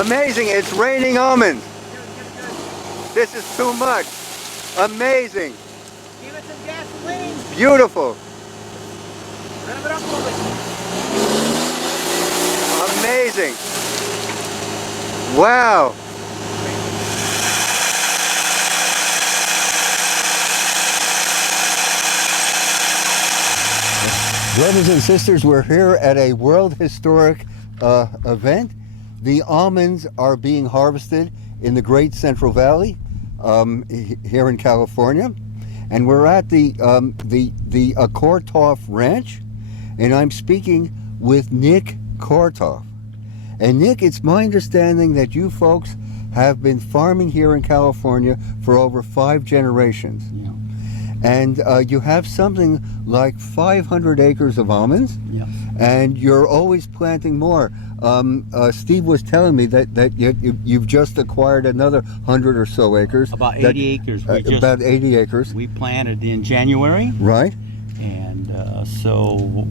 Amazing, it's raining almonds. This is too much. Amazing. Give it some gasoline. Beautiful. Rev it up a little bit. Amazing. Wow. Brothers and sisters, we're here at a World Historic event. The almonds are being harvested in the Great Central Valley here in California, and we're at the Koretoff Ranch, and I'm speaking with Nick Koretoff. And Nick, it's my understanding that you folks have been farming here in California for over 5 generations. Yeah. And you have something like 500 acres of almonds, Yeah. and you're always planting more. Steve was telling me that you've just acquired another 100 or so acres. About 80 acres. About 80 acres. We planted in January. Right. And so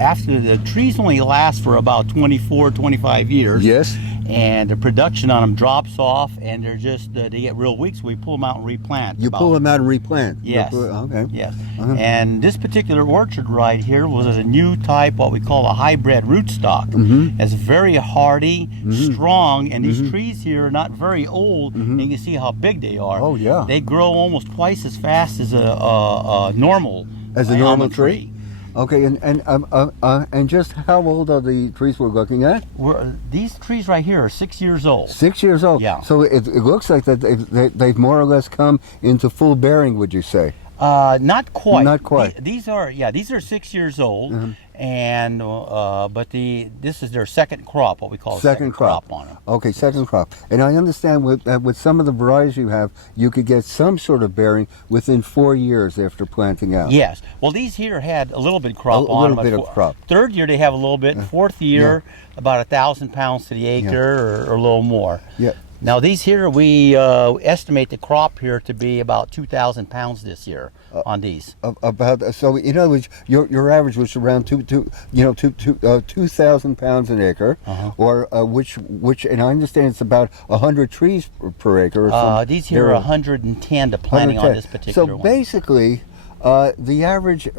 after the trees only last for about 24, 25 years. Yes. And the production on them drops off, and they're just, they get real weak, so we pull them out and replant. You pull them out and replant? Yes. Okay. Yes. And this particular orchard right here was a new type, what we call a hybrid rootstock. It's very hardy, strong, and these trees here are not very old, and you can see how big they are. Oh, yeah. They grow almost twice as fast as a normal normal tree. Okay, and just how old are the trees we're looking at? These trees right here are 6 years old. 6 years old. Yeah. So it looks like that they've more or less come into full bearing. Would you say? Not quite. Not quite. These are 6 years old, and but this is their second crop, what we call second crop on them. Okay, second crop. And I understand with some of the varieties you have, you could get some sort of bearing within 4 years after planting out. Yes. Well, these here had a little bit crop on them. A little bit of crop. Third year they have a little bit. Fourth year, about 1,000 pounds to the acre, or a little more. Yeah. Now these here, we estimate the crop here to be about 2,000 pounds this year on these. So in other words, your average was around 2,000 pounds an acre, or which and I understand it's about 100 trees per acre. Or these here are 110 to planting on this particular one. So basically, the average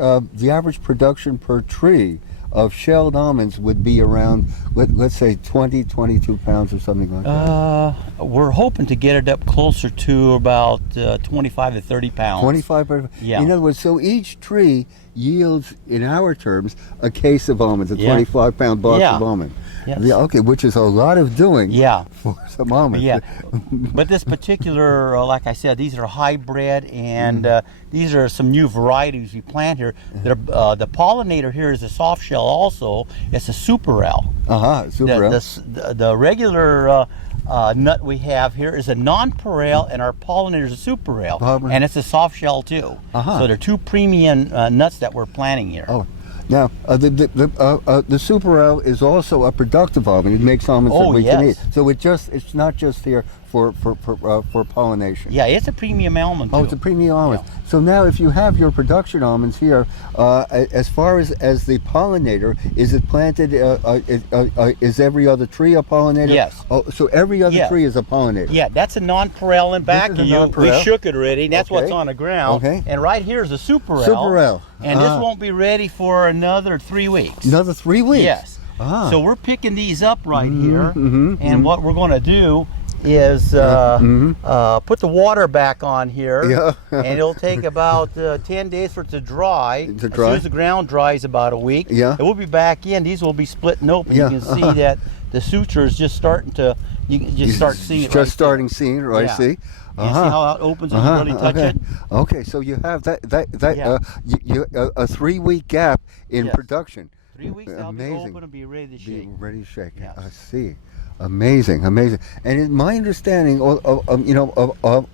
production per tree of shelled almonds would be around, let's say 22 pounds or something like that. We're hoping to get it up closer to about 25 to 30 pounds. 25? Yeah. In other words, so each tree yields, in our terms, a case of almonds, a 25-pound box of almonds. Yes. Yeah, okay, which is a lot of doing for some almonds. Yeah, but this particular, like I said, these are hybrid, and these are some new varieties we plant here. The pollinator here is a soft shell also. It's a superel. Superel. The regular nut we have here is a non-perel, and our pollinator is a superel, and it's a soft shell too. So they're two premium nuts that we're planting here. Now, the superel is also a productive almond. It makes almonds that we can eat. So it's not just here for pollination. Yeah, it's a premium almond too. Oh, it's a premium almond. Yeah. So now, if you have your production almonds here, as far as the pollinator, is it planted? Is every other tree a pollinator? Yes. Oh, so every other tree is a pollinator. Yeah, that's a non-perel in back of you. We shook it already, and that's what's on the ground. Okay. And right here is a superel. Superel. And this won't be ready for another 3 weeks. Another 3 weeks? Yes. So we're picking these up right here, and what we're going to do is put the water back on here, and it'll take about 10 days for it to dry. As soon as the ground dries, about a week. And we'll be back in. These will be splitting open. You can see that the suture is just starting to, you can just start seeing it. Just starting seeing it, right? See? You see how it opens when you really touch it? Okay, so you have a 3-week gap in production. 3 weeks, they'll be open and be ready to shake. Ready to shake. Yes. I see. Amazing, amazing. And in my understanding,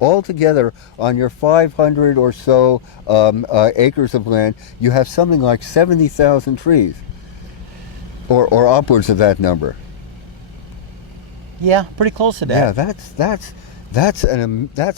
altogether on your 500 or so acres of land, you have something like 70,000 trees, or upwards of that number. Yeah, pretty close to that. Yeah, That's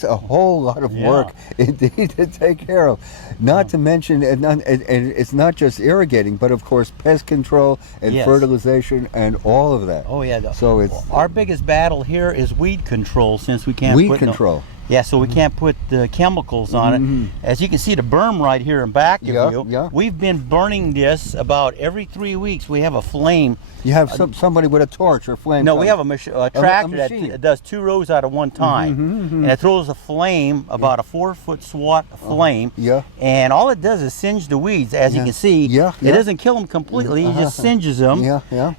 a whole lot of work indeed to take care of. Not to mention, and it's not just irrigating, but of course pest control and fertilization and all of that. Oh yeah. So it's our biggest battle here is weed control, since we can't weed put control. Yeah, so we can't put the chemicals on it. As you can see, the berm right here in back of you, we've been burning this about every 3 weeks. We have a flame. You have somebody with a torch or flame? No, we have a tractor that does 2 rows out of one time. And it throws a flame, about a 4-foot SWAT flame. And all it does is singe the weeds. As you can see, it doesn't kill them completely, it just singes them.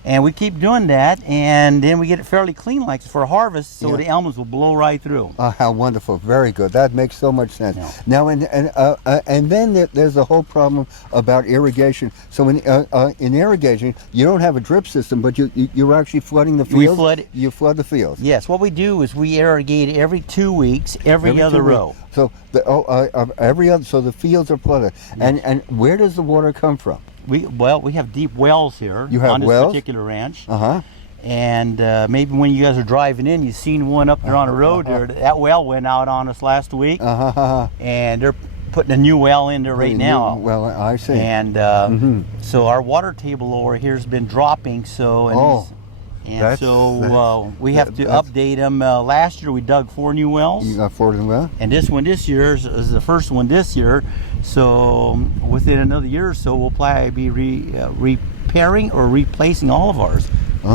And we keep doing that, and then we get it fairly clean like for harvest, so the almonds will blow right through. How wonderful. Very good. That makes so much sense. Now, and then there's the whole problem about irrigation. So in irrigation, you don't have a drip system, but you're actually flooding the fields. You flood the fields. Yes. What we do is we irrigate every 2 weeks, every other row. So so the fields are flooded. And where does the water come from? We have deep wells here. You have on this wells? particular ranch. And maybe when you guys are driving in, you've seen one up there on the road there. That well went out on us last week. And they're putting a new well in there right now. Well, I see. And so our water table over here has been dropping. So we have to update them. Last year we dug 4 new wells. You got 4 new wells? And this one this year is the first one this year. So within another year or so, we'll probably be repairing or replacing all of ours.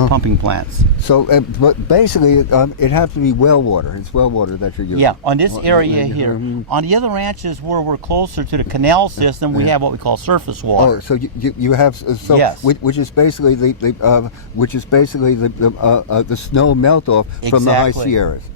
Pumping plants. So, but basically, it has to be well water. It's well water that you're using. Yeah, on this area here. On the other ranches where we're closer to the canal system, we have what we call surface water. Oh, so you have which is basically the snow melt off from the high Sierras.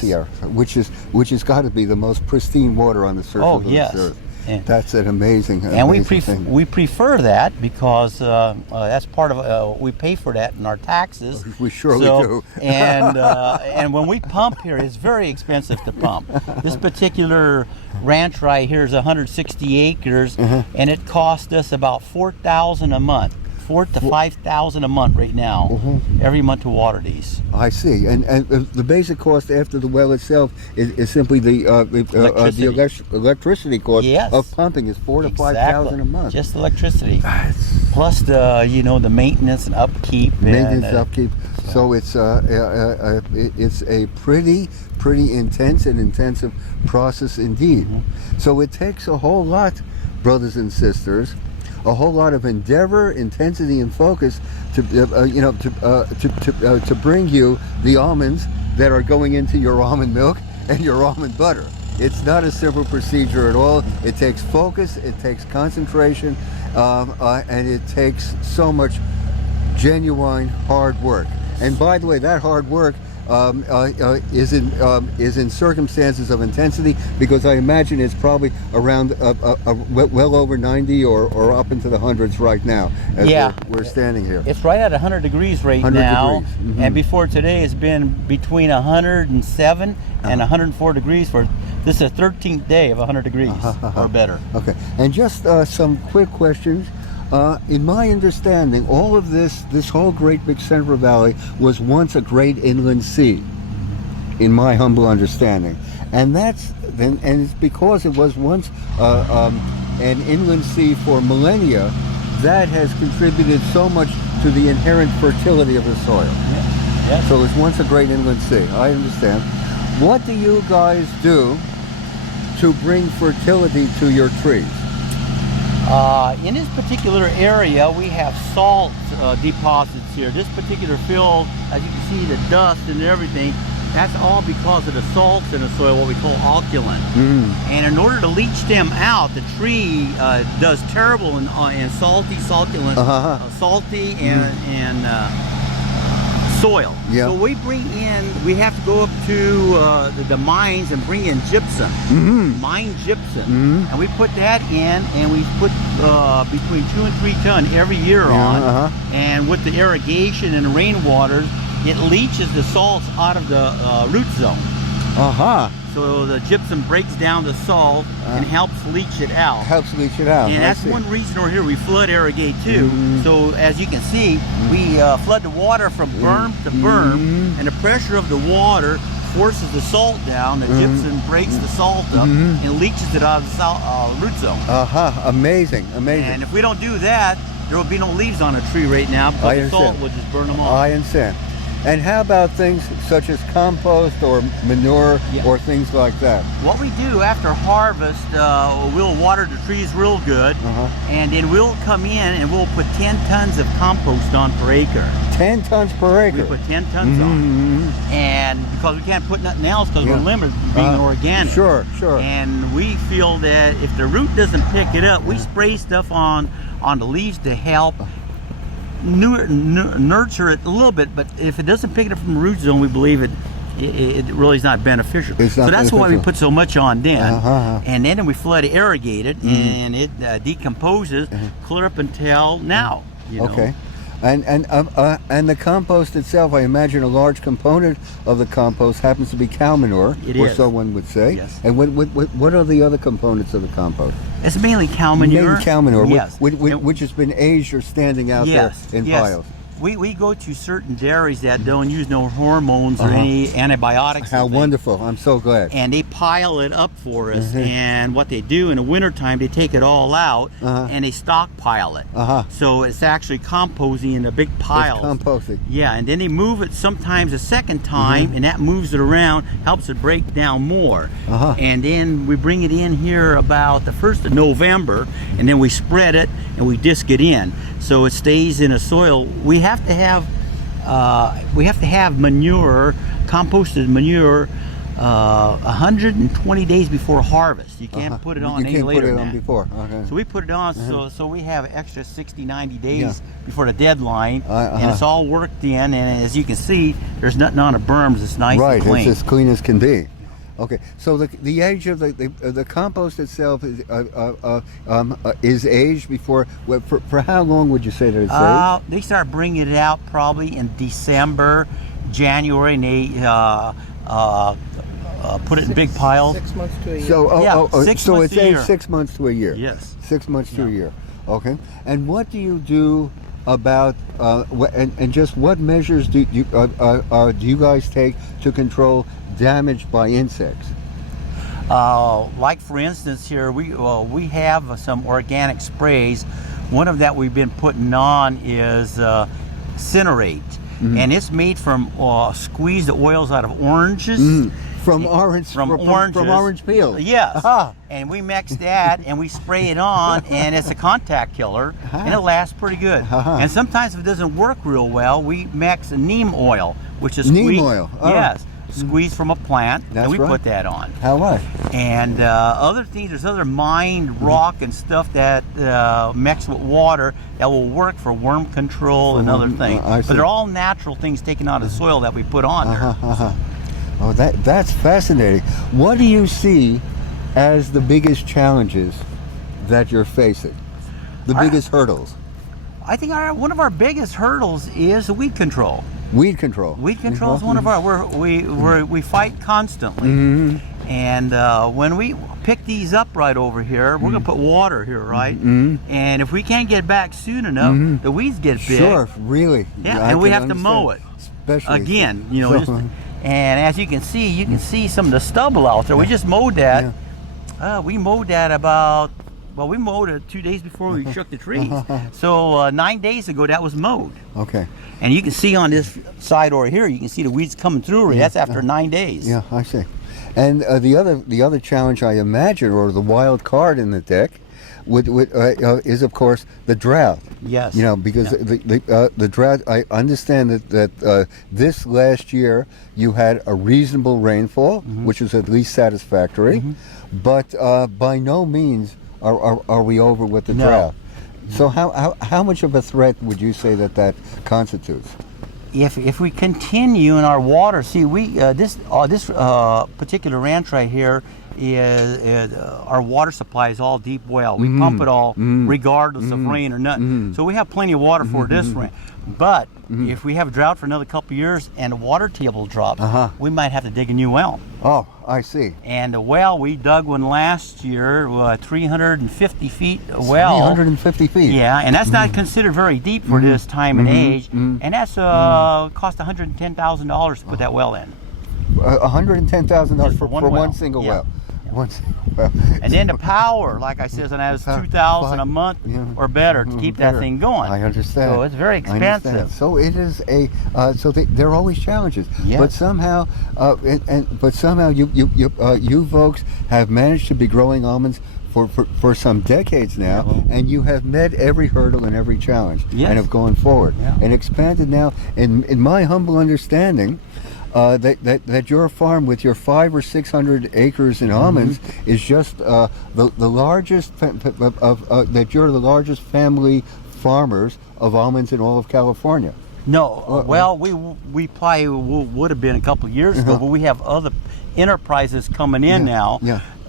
Sierra, which has got to be the most pristine water on the surface of the earth. That's an amazing and thing. we prefer that because that's part of we pay for that in our taxes. We surely do. And when we pump here, it's very expensive to pump. This particular ranch right here is 160 acres, and it cost us about $4,000 a month. $4,000 to $5,000 a month right now, every month to water these. I see, and the basic cost after the well itself is simply the electricity cost of pumping is $4,000 to $5,000 a month. Just electricity, plus the maintenance and upkeep. So it's a pretty intense and intensive process indeed. So it takes a whole lot, brothers and sisters. A whole lot of endeavor, intensity, and focus to bring you the almonds that are going into your almond milk and your almond butter. It's not a simple procedure at all. It takes focus, it takes concentration, and it takes so much genuine hard work. And by the way, that hard work is in circumstances of intensity, because I imagine it's probably around well over 90 or up into the hundreds right now as we're standing here. It's right at 100 degrees right now, and before today it's been between 107 and 104 degrees for this is the 13th day of 100 degrees or better. Okay, and just some quick questions. In my understanding, all of this whole great big Central Valley was once a great inland sea, in my humble understanding. And it's because it was once an inland sea for millennia that has contributed so much to the inherent fertility of the soil. So it's once a great inland sea. I understand. What do you guys do to bring fertility to your trees? In this particular area, we have salt deposits here. This particular field, as you can see, the dust and everything, that's all because of the salts in the soil, what we call alkaline. And in order to leach them out, the tree does terrible in salty and soil. So we have to go up to the mines and bring in gypsum, mine gypsum, and we put that in, and we put between 2 and 3 ton every year on, and with the irrigation and the rainwater, it leaches the salts out of the root zone. So the gypsum breaks down the salt and helps leach it out. And that's one reason over here we flood irrigate too. So as you can see, we flood the water from berm to berm, and the pressure of the water forces the salt down. The gypsum breaks the salt up and leaches it out of the root zone. Amazing, amazing. And if we don't do that, there will be no leaves on a tree right now because the salt would just burn them off. I understand. And how about things such as compost or manure or things like that? What we do after harvest, we'll water the trees real good, and then we'll come in and we'll put 10 tons of compost on per acre. 10 tons per acre? We put 10 tons on. And because we can't put nothing else because we're limited to being organic. Sure, sure. And we feel that if the root doesn't pick it up, we spray stuff on the leaves to help nurture it a little bit, but if it doesn't pick it up from the root zone, we believe it really is not beneficial. So that's why we put so much on then. And then we flood irrigate it, and it decomposes clear up until now. You know? Okay. And the compost itself, I imagine a large component of the compost happens to be cow manure, or so one would say. Yes. And what are the other components of the compost? It's mainly cow manure. Mainly cow manure, yes. which has been aged or standing out there in piles. We go to certain dairies that don't use no hormones or any antibiotics. How wonderful. I'm so glad. And they pile it up for us. And what they do in the wintertime, they take it all out and they stockpile it. So it's actually composting in a big pile. It's composting. Yeah, and then they move it sometimes a second time, and that moves it around, helps it break down more. And then we bring it in here about the 1st of November, and then we spread it and we disc it in. So it stays in the soil. We have to have manure, composted manure, 120 days before harvest. You can't put it on any later than that. Before. Okay. So we put it on so we have an extra 60, 90 days before the deadline, and it's all worked in. And as you can see, there's nothing on the berms. It's nice and clean. Right, it's as clean as can be. Okay, so the age of the compost itself is aged before. For how long would you say that it's aged? They start bringing it out probably in December, January, and they put it in big piles. 6 months to a year. So it's aged 6 months to a year. Yes. 6 months to a year. Okay. And what do you do about and just what measures do you guys take to control damage by insects? Like for instance here, we have some organic sprays. One of that we've been putting on is Cinerate, and it's made from squeezed oils out of oranges. From orange peel. Yes. And we mix that and we spray it on, and it's a contact killer, and it lasts pretty good. And sometimes if it doesn't work real well, we mix neem oil, which is neem oil. Yes. Squeezed from a plant, and we put that on. How much? And other things, there's other mined rock and stuff that mix with water that will work for worm control and other things. But they're all natural things taken out of the soil that we put on there. Oh, that's fascinating. What do you see as the biggest challenges that you're facing? The biggest hurdles? I think one of our biggest hurdles is weed control. Weed control. Weed control is one of our. We fight constantly, and when we pick these up right over here, we're gonna put water here, right? And if we can't get back soon enough, the weeds get big. Sure, really. Yeah, and we have to mow it. Especially again, you know. And as you can see some of the stubble out there. We just mowed that. We mowed that about. Well, we mowed it 2 days before we shook the trees. So 9 days ago, that was mowed. Okay. And you can see on this side over here, you can see the weeds coming through already. That's after 9 days. Yeah, I see. And the other challenge, I imagine, or the wild card in the deck, is of course the drought. Yes. You know, because the drought. I understand that this last year you had a reasonable rainfall, which is at least satisfactory, but by no means are we over with the drought. So how much of a threat would you say that constitutes? If we continue in our water, see, this particular ranch right here is our water supply is all deep well. We pump it all regardless of rain or nothing. So we have plenty of water for this rain. But if we have a drought for another couple of years and the water table drops, we might have to dig a new well. Oh, I see. And the well, we dug one last year, 350 feet well. 350 feet? Yeah, and that's not considered very deep for this time and age. And that's cost $110,000 to put that well in. $110,000 for one well. one single Yeah. well. Yeah. One single well. And then the power, like I said, and that is $2,000 a month or better to keep that thing going. I understand. So it's very I understand. expensive. So it is there are always challenges. Yes. But somehow, you folks have managed to be growing almonds for some decades now, and you have met every hurdle and every challenge, and have gone forward and expanded now. In my humble understanding, that your farm with your 500 or 600 acres in almonds is just the largest that you're the largest family farmers of almonds in all of California. No, well, we probably would have been a couple of years ago, but we have other enterprises coming in now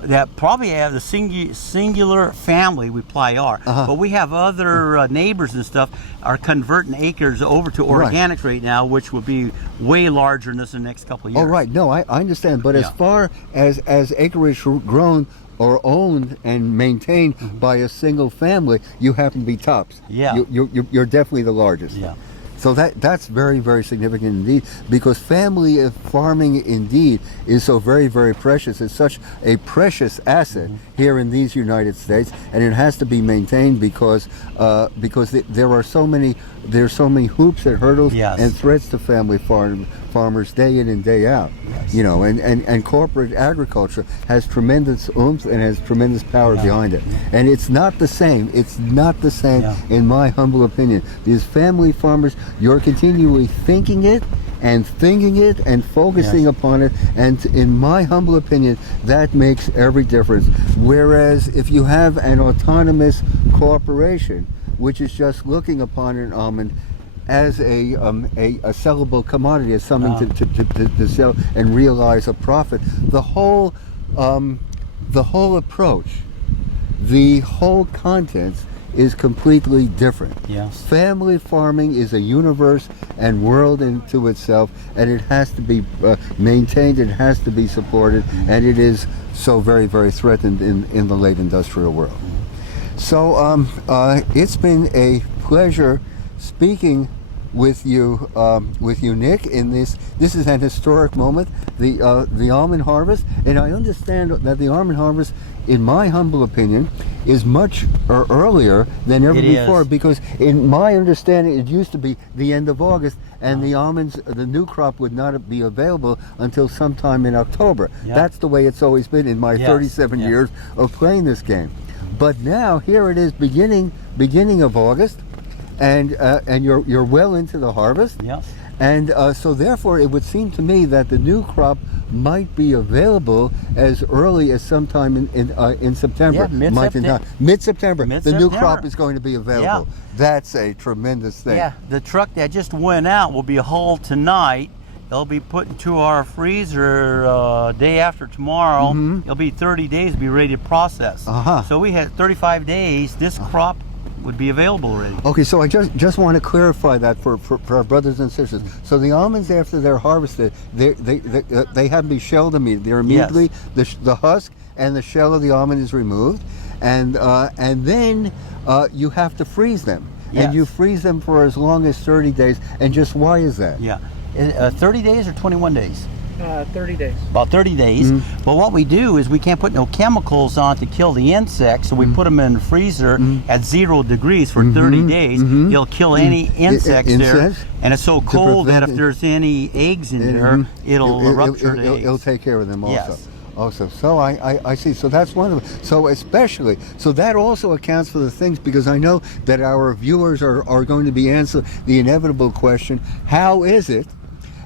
that probably have the singular family we probably are. But we have other neighbors and stuff are converting acres over to organics right now, which will be way larger than this in the next couple of years. Oh, right. No, I understand. But as far as acreage grown or owned and maintained by a single family, you happen to be tops. Yeah. You're definitely the largest. Yeah. So that's very, very significant indeed, because family farming indeed is so very, very precious. It's such a precious asset here in these United States, and it has to be maintained because there are so many hoops and hurdles and threats to family farmers day in and day out. You know, and corporate agriculture has tremendous oomph and has tremendous power behind it. And it's not the same. It's not the same in my humble opinion. These family farmers, you're continually thinking it and focusing upon it, and in my humble opinion, that makes every difference. Whereas if you have an autonomous corporation, which is just looking upon an almond as a sellable commodity, as something to sell and realize a profit, the whole approach, the whole contents is completely different. Yes. Family farming is a universe and world into itself, and it has to be maintained, it has to be supported, and it is so very, very threatened in the late industrial world. So it's been a pleasure speaking with you, Nick. In this is an historic moment, the almond harvest, and I understand that the almond harvest, in my humble opinion, is much earlier than ever before, because in my understanding it used to be the end of August, and the almonds, the new crop, would not be available until sometime in October. That's the way it's always been in my 37 years of playing this game. But now here it is, beginning of August, and you're well into the harvest. Yes. And so therefore it would seem to me that the new crop might be available as early as sometime in September. Yeah, mid-September. The new crop is going to be available. Yeah. That's a tremendous thing. Yeah, the truck that just went out will be hauled tonight. It'll be put into our freezer day after tomorrow. It'll be 30 days to be ready to process. So we had 35 days. This crop would be available already. Okay, so I just want to clarify that for our brothers and sisters. So the almonds, after they're harvested, they have to be shelled immediately. They're immediately the husk and the shell of the almond is removed, and then you have to freeze them. And you freeze them for as long as 30 days. And just why is that? 30 days or 21 days? 30 days. About 30 days. But what we do is we can't put no chemicals on to kill the insects, so we put them in the freezer at 0 degrees for 30 days. It'll kill any insects there. And it's so cold that if there's any eggs in there, it'll rupture the eggs. It'll take care of them also. Yes. Also, so I see. So that's one of them. So especially, so that also accounts for the things, because I know that our viewers are going to be answering the inevitable question: how is it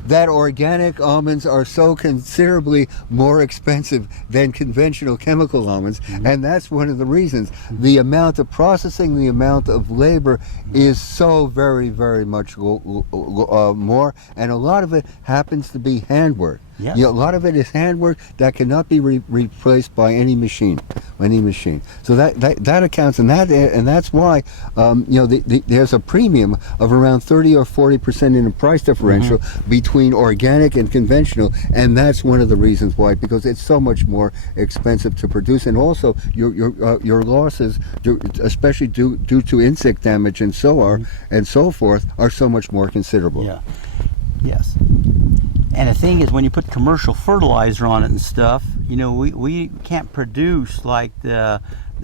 that organic almonds are so considerably more expensive than conventional chemical almonds? And that's one of the reasons. The amount of processing, the amount of labor is so very, very much more, and a lot of it happens to be handwork. Yes. You know, a lot of it is handwork that cannot be replaced by any machine. So that accounts, and that's why there's a premium of around 30 or 40% in the price differential between organic and conventional, and that's one of the reasons why, because it's so much more expensive to produce, and also your losses, especially due to insect damage and so forth, are so much more considerable. Yeah. Yes. And the thing is, when you put commercial fertilizer on it and stuff, you know, we can't produce like the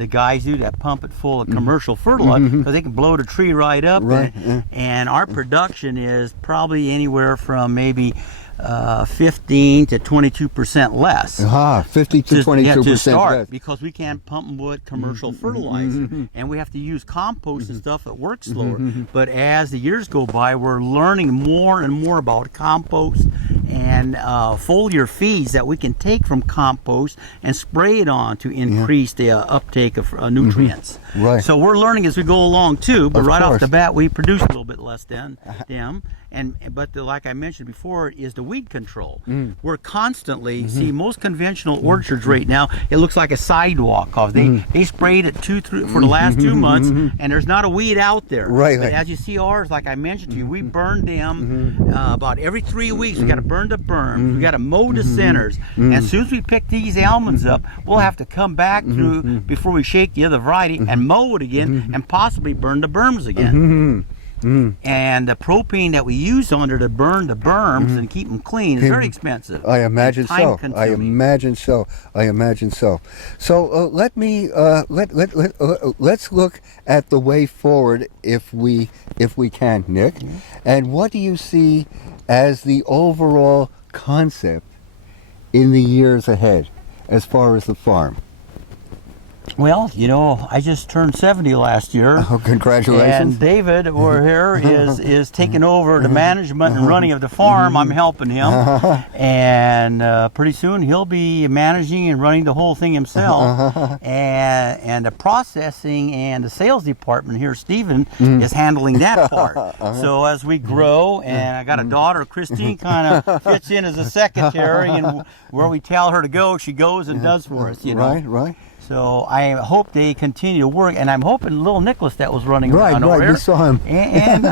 guys do that pump it full of commercial fertilizer, because they can blow the tree right up. Right. And our production is probably anywhere from maybe 15 to 22% less. 50 to 22% to start, less. because we can't pump them with commercial fertilizer, and we have to use compost and stuff that works slower. But as the years go by, we're learning more and more about compost and foliar feeds that we can take from compost and spray it on to increase the uptake of nutrients. Right. So we're learning as we go along too, but Of right off course. the bat we produce a little bit less than them. But like I mentioned before, is the weed control. We're constantly see most conventional orchards right now. It looks like a sidewalk. Cause they sprayed it for the last 2 months, and there's not a weed out there. Right. But as you see ours, like I mentioned to you, we burn them about every 3 weeks. We got to burn the berms. We got to mow the centers. And as soon as we pick these almonds up, we'll have to come back through before we shake the other variety and mow it again, and possibly burn the berms again. And the propane that we use under to burn the berms and keep them clean is very expensive. I imagine so. I Time-consuming. imagine so. I imagine so. So let's look at the way forward if we can, Nick. And what do you see as the overall concept in the years ahead as far as the farm? Well, you know, I just turned 70 last year. Oh, congratulations. And David over here is taking over the management and running of the farm. I'm helping him. And pretty soon he'll be managing and running the whole thing himself. And the processing and the sales department here, Stephen, is handling that part. So as we grow, and I got a daughter, Christine, kind of fits in as a secretary, and where we tell her to go, she goes and does for us, you know. Right. So I hope they continue to work, and I'm hoping little Nicholas that was running around over Right, there. we saw him. And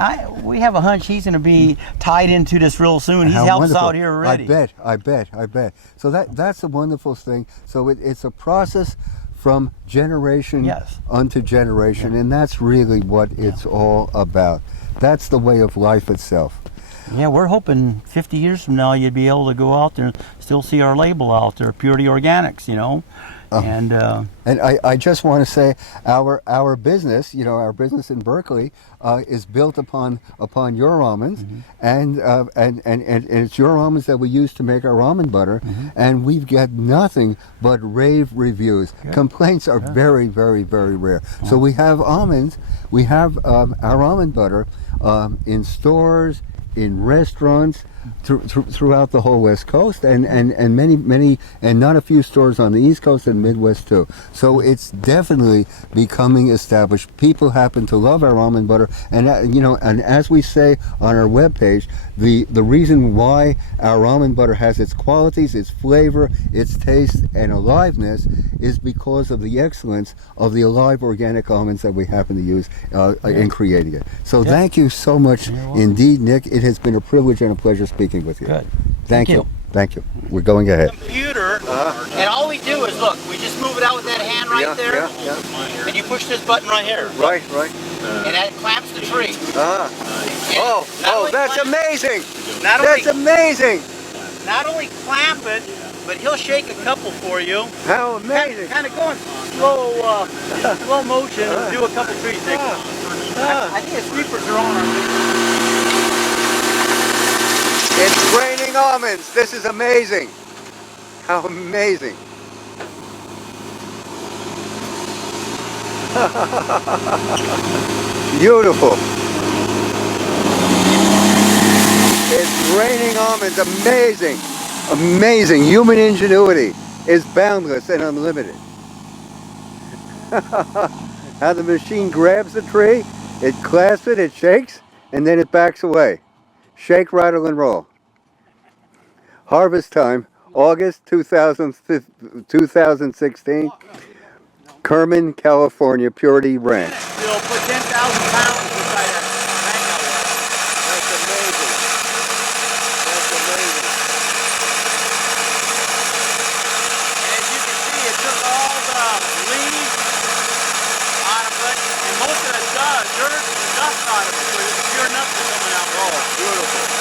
we have a hunch he's going to be tied into this real soon. He How helps wonderful. out here already. I bet. So that's a wonderful thing. So it's a process from generation unto generation, and that's really what it's all about. That's the way of life itself. Yeah, we're hoping 50 years from now you'd be able to go out there and still see our label out there, Purity Organics, you know. And I just want to say our business, you know, our business in Berkeley is built upon your almonds, and it's your almonds that we use to make our almond butter, and we've got nothing but rave reviews. Complaints are very, very, very rare. So we have almonds, we have our almond butter in stores, in restaurants, throughout the whole West Coast, and many, and not a few stores on the East Coast and Midwest too. So it's definitely becoming established. People happen to love our almond butter, and you know, and as we say on our webpage, the reason why our almond butter has its qualities, its flavor, its taste, and aliveness is because of the excellence of the alive organic almonds that we happen to use in creating it. So thank you so much indeed, Nick. It has been a privilege and a pleasure speaking with you. Good. Thank you. Thank you. We're going ahead. Computer, and all we do is look. We just move it out with that hand right there, and you push this button right here. Right. And that clamps the tree. That's amazing. That's amazing. Not only clamp it, but he'll shake a couple for you. How amazing. Kind of going slow motion, and do a couple trees. I think the sweepers are on. It's raining almonds. This is amazing. How amazing. Beautiful. It's raining almonds. Amazing. Amazing. Human ingenuity is boundless and unlimited. How the machine grabs the tree, it clasps it, it shakes, and then it backs away. Shake, rattle, and roll. Harvest time, August 2016, Kerman, California, Purity Ranch. We'll put 10,000 pounds inside that bank out there. That's amazing. That's amazing. And as you can see, it took all the leaves out of it, and most of the dirt and dust out of it, so it's pure nuts coming out. Oh, beautiful.